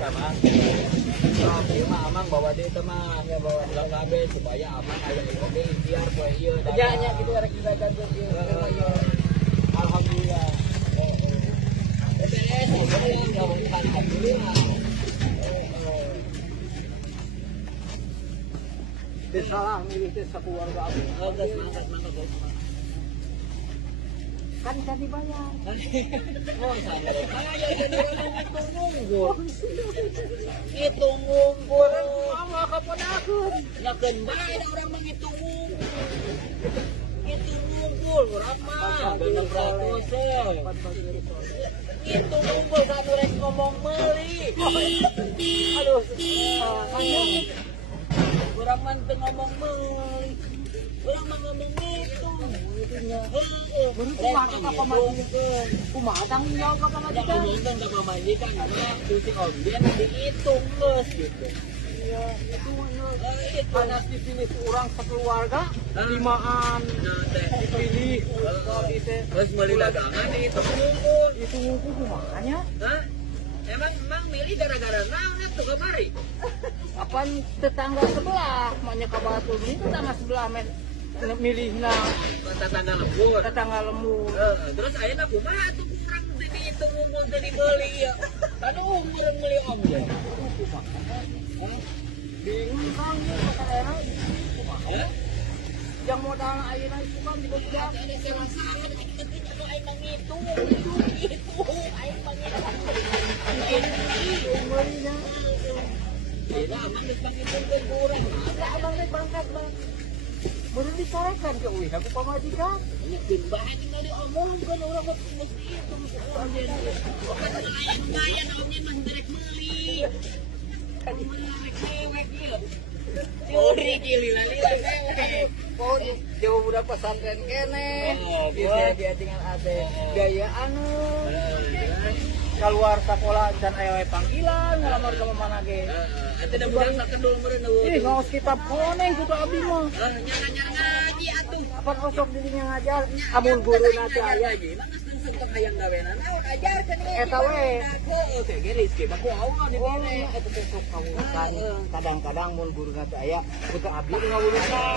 sama. Ieu mah amang bawa deui teh mah, ya bawa pulang kabeh supaya aman aya oge ikhtiar poe ieu. Ya nya kitu rek digantung ieu. Alhamdulillah. Beres, alhamdulillah. Salah milih teh sakeluarga abdi. Geus mangkat guys. Kan dibayar. Oh, sadar. Aya itu nunggu. Itu nunggu. Mama kaponakeun. Nyakeun bae urang mah itu nunggu. Itu nunggu urang mah 600. Itu nunggu sanu rek ngomong meuli. Aduh, Urang mah teu ngomong meuli. Urang mah ngomong itu. Itunya. Heeh. baru kumaha ka pamajikan. Kumaha tanggung jawab ka pamajikan? Jangan ke pamajikan mah cuci omben dihitung geus gitu. Iya, itu panas di sini orang sekeluarga limaan dipilih Terus meuli dagangan itu ngumpul. itu ngumpul kumaha? Hah? Emang milih gara-gara naon tuh kamari? Apaan tetangga sebelah, maknya ka Batul ini tetangga sebelah men milihna Tetangga lembur. tetangga lembur. Terus ayeuna kumaha atuh kurang tadi itu ngumpul tadi meuli ya. Kan umur meuli omben. Bingung kan ya masalah kumaha? Yang modal ayeuna itu kan dibedak. Ada salah-salah itu aing mah ngitung itu aing mah ngitung. Umurnya Iya, amang geus pangitungkeun kurang. enggak abang teh berangkat bang. Baru disarekan ke uih aku pamajikan. Nyekeun bae tinggal diomongkeun urang mah mesti itu mesti omben. Bukan lain gaya omben mah direk meuli. Kan direk cewek ieu. Curi lila cewek. Oh, jauh budak pesantren kene. Oh, Bisa diatingan ate gaya anu. Keluar sekolah dan aya panggilan ngelamar ke mana ge. Atuh da budak sakendul meureun eueuh. Ih, ngaos kitab koneng kudu abdi mah. Nyana-nyana ngaji atuh. Apa osok dirinya ngajar? Amun guru nanti aya. Ngaji mah geus sentek hayang gaweana naon ajarkeun we. Eta we. Heuh, teh ge rezeki mah ku Allah di Oh, diri. eta teh sok kawurusan. Kadang-kadang mun guru nanti aya kudu abdi ngawurusan.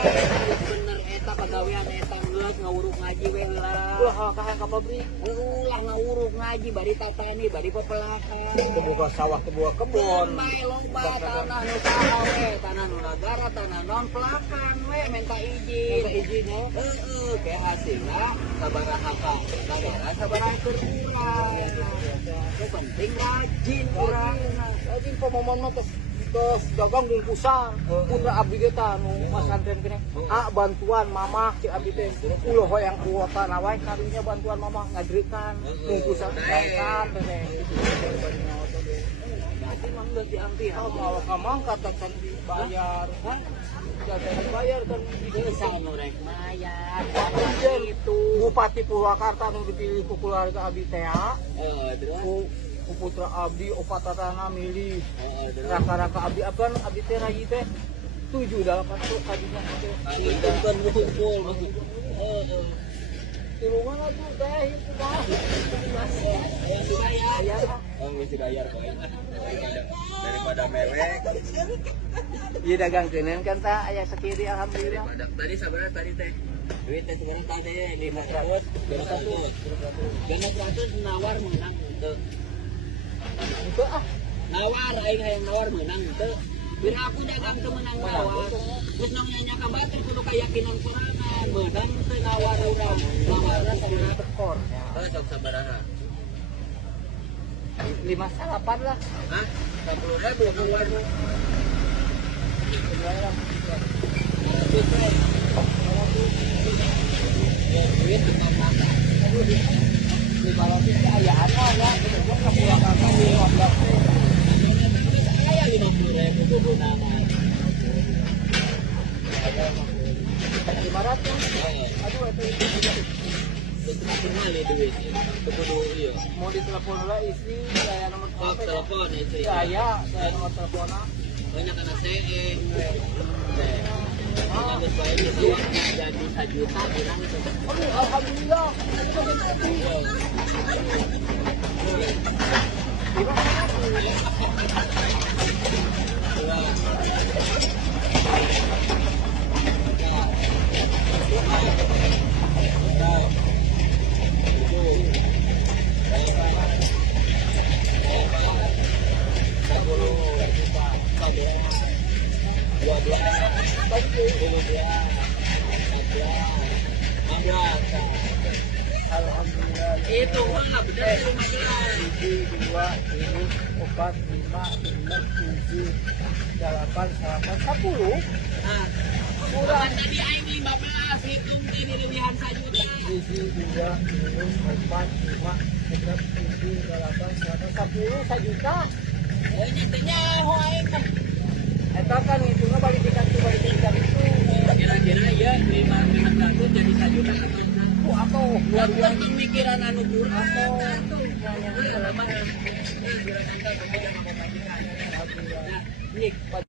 Bener eta pagawean eta geus ngawuruk ngaji we heula. Ulah kahang ka pabrik. Ulah ngawuruk ngaji bari tatani bari pepelakan. Kebuka sawah, kebuka kebon. Bae lomba tanah nu saha we, tanah nu negara, tanah non pelakan we minta izin. Minta izin ya. Heeh, ke hasilna sabaraha ka negara sabaraha keur urang. Itu penting rajin urang. Rajin pemomon mah terus dagang bungkusan. Putra abdi ge tah nu pasantren kene. Bantuan mamah ci abdi teh. Ulah hoyang kuota nawai karinya bantuan mamah ngadrikan bungkusan kan teh. Berarti mah geus diambil. Kalau kamang katakan dibayar, kan? Jadi dibayar kan Bisa nu rek mayar. itu Bupati Purwakarta nu dipilih ku keluarga abdi teh. Terus Ku putra abdi opatatana milih terus raka-raka abdi apa abdi teh rayi teh 7-8 tuh kadinya teh. itu kan ngumpul maksud. Tulungan atuh teh itu mah. Yang dibayar. Ya, Oh, mesti bayar kok. Daripada mewek. ieu dagang keuneun kan tah aya sakiri alhamdulillah. Daripada tadi sabarna tadi teh. Duit teh sebenarnya tadi 500, 600 nawar menang henteu. Itu Nawar aing hayang nawar menang henteu. Bila aku dagang teu menang nawar. Terus namanya ka batur kudu kayakinan sorangan. Menang teu nawar urang. Nawarna sabaraha tekor. sok sabaraha? 5-8 lah. Hah? 10.000 nawar. Duit apa-apa. Di malam itu ayaan ya, kita kepulangan di 15. Saya 50.000 kegunaan. 500. Aduh itu Itu makin mali duit. Itu kudu ieu. mau ditelepon lah istri saya nomor Oh, telepon itu ya. saya nomor teleponnya. Banyak anak saya. Geus bae jadi 1 juta bilang itu. Aduh alhamdulillah. iya. Alhamdulillah. Itu lah benar 15. 2, 3, 4, 5, 6, 7, 8, 10. Nah, kurang tadi aing 15, hitung tadi lebihan 1 juta. 2, 4, 5, 6, 7, 8, 10, 1 juta. Oh, nyatanya ho aing mah. Eta kan hitungnya balik itu. Kira-kira ya 500 jadi 1 juta apa? Atau Bukan pemikiran anu kurang. Alhamdulillah. Nah, nih